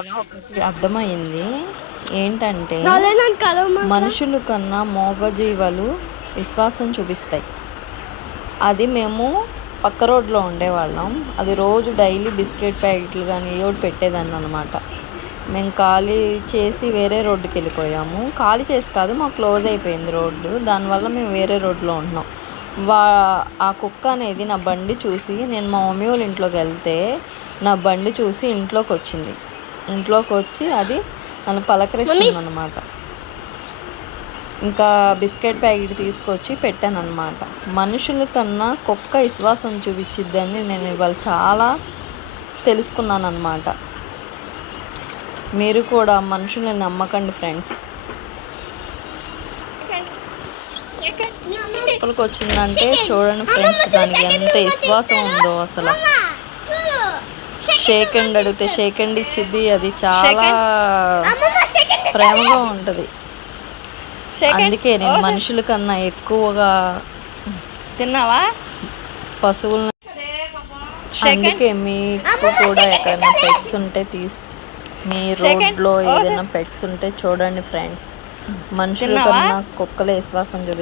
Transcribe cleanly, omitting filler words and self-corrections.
ఒకటి అర్థమైంది ఏంటంటే, మనుషుల కన్నా మూగజీవాలు విశ్వాసం చూపిస్తాయి. అది మేము పక్క రోడ్లో ఉండేవాళ్ళం. అది రోజు డైలీ బిస్కెట్ ప్యాకెట్లు కానీ ఏవోటి పెట్టేదాన్ని అనమాట. మేము ఖాళీ చేసి వేరే రోడ్డుకి వెళ్ళిపోయాము. ఖాళీ చేసి కాదు, మాకు క్లోజ్ అయిపోయింది రోడ్డు. దానివల్ల మేము వేరే రోడ్లో ఉంటున్నాం. ఆ కుక్క అనేది నా బండి చూసి, నేను మా మమ్మీ వాళ్ళ ఇంట్లోకి వెళ్తే నా బండి చూసి ఇంట్లోకి వచ్చి అది నన్ను పలకరిస్తుంది అనమాట. ఇంకా బిస్కెట్ ప్యాకెట్ తీసుకొచ్చి పెట్టాను అనమాట. మనుషుల కన్నా కుక్క విశ్వాసం చూపించిద్దని నేను ఇవాళ చాలా తెలుసుకున్నాను అనమాట. మీరు కూడా మనుషుల్ని నమ్మకండి ఫ్రెండ్స్. కుక్కలకు వచ్చిందంటే చూడండి ఫ్రెండ్స్, దానికి ఎంత విశ్వాసం ఉందో అసలు. షేక్ హ్యాండ్ అడిగితే షేక్ హ్యాండ్ ఇచ్చిద్ది. అది చాలా ప్రేమగా ఉంటుంది. అందుకే నేను మనుషుల కన్నా ఎక్కువగా తిన్నావా పశువులను. అందుకే మీకు కూడా ఎక్కడైనా పెట్స్ ఉంటే మీ రోడ్లో ఏదైనా పెట్స్ ఉంటే చూడండి ఫ్రెండ్స్. మనుషుల కన్నా కుక్కలే విశ్వాసం చూపిస్తారు.